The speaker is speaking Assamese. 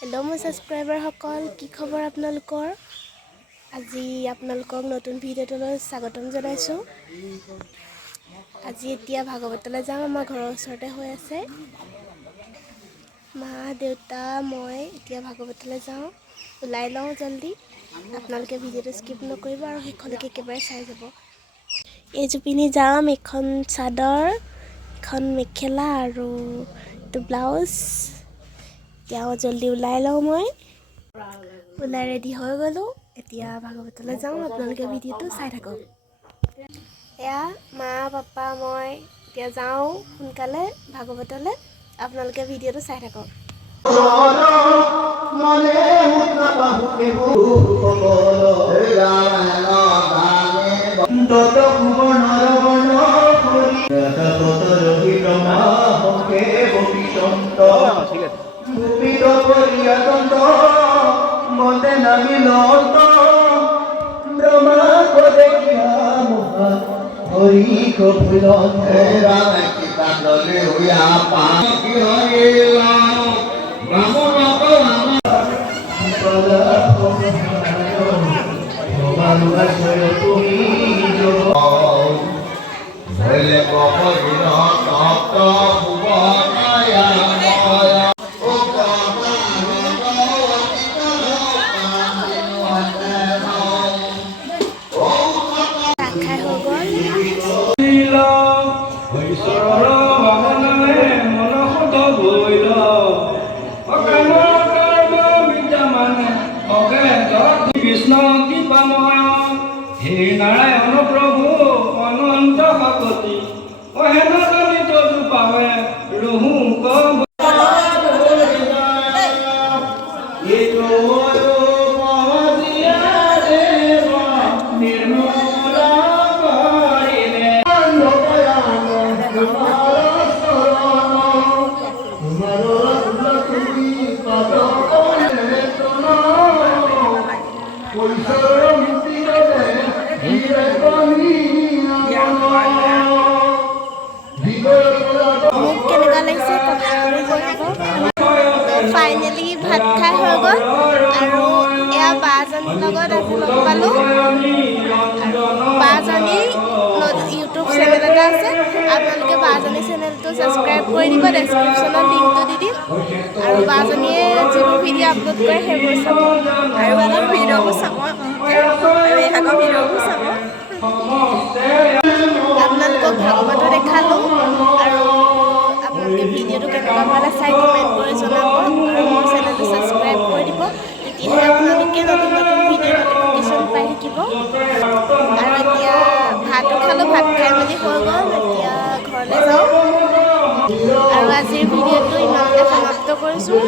হেল্ল' মোৰ ছাবস্ক্ৰাইবাৰসকল, কি খবৰ আপোনালোকৰ? আজি আপোনালোকক নতুন ভিডিঅ'টোলৈ স্বাগতম জনাইছোঁ। আজি এতিয়া ভাগৱতলৈ যাম। আমাৰ ঘৰৰ ওচৰতে হৈ আছে। মা, দেউতা, মই এতিয়া ভাগৱতলৈ যাওঁ। ওলাই লওঁ জল্দি। আপোনালোকে ভিডিঅ'টো স্কিপ নকৰিব আৰু শেষলৈকে একেবাৰে চাই যাব। এইযোৰ পিন্ধি যাম, এখন চাদৰ, এখন মেখেলা আৰু এইটো ব্লাউজ। এতিয়া জল্দি ওলাই লওঁ। মই ওলাই ৰেডি হৈ গ'লোঁ। এতিয়া ভাগৱতলৈ যাওঁ। আপোনালোকে ভিডিঅ'টো চাই থাকক। এয়া মা, পাপা, মই এতিয়া যাওঁ সোনকালে ভাগৱতলৈ। আপোনালোকে ভিডিঅ'টো চাই থাকক। কৃষ্ণ কৃপাময় হে নাৰায়ণ প্ৰভু অনন্ত ভকতি অহেন দলিত পাৱে ৰহু কেনেকুৱা লাগিছে ফাইনেলি ভাত খাই হৈ গ'ল। আৰু এয়া বাজনীৰ লগত আজি লগ পালোঁ। আৰু বাজনীৰ ইউটিউব চেনেল এটা আছে। আপোনালোকে বাজনী চেনেলটো ছাবস্ক্ৰাইব কৰি দিব। ডেছক্ৰিপশ্যনত লিংকটো দি দিম। আৰু বাজনীয়ে যিবোৰ ভিডিঅ' আপলোড কৰে সেইবোৰ চাব। আৰু অলপ ভিডিঅ'বোৰ চাব আৰু এইভাগৰ ভিডিঅ'বোৰ চাব। আপোনালোকক ভাগৱতো দেখালোঁ। আৰু আপোনালোকে ভিডিঅ'টো কেনেকুৱা পালে চাই কমেণ্ট কৰি জনাব। আৰু মোৰ চেনেলটো ছাবস্ক্ৰাইব কৰি দিব। তেতিয়াহে আপোনালোকে নতুন নতুন ভিডিঅ' নটিফিকেশ্যন পাই থাকিব। আৰু এতিয়া ভাতো খালোঁ। ভাত খাই মেলি হৈ গ'ল। এতিয়া ঘৰলৈ যাওঁ। আৰু আজিৰ ভিডিঅ'টো ইমানতে সমাপ্ত কৰিছোঁ।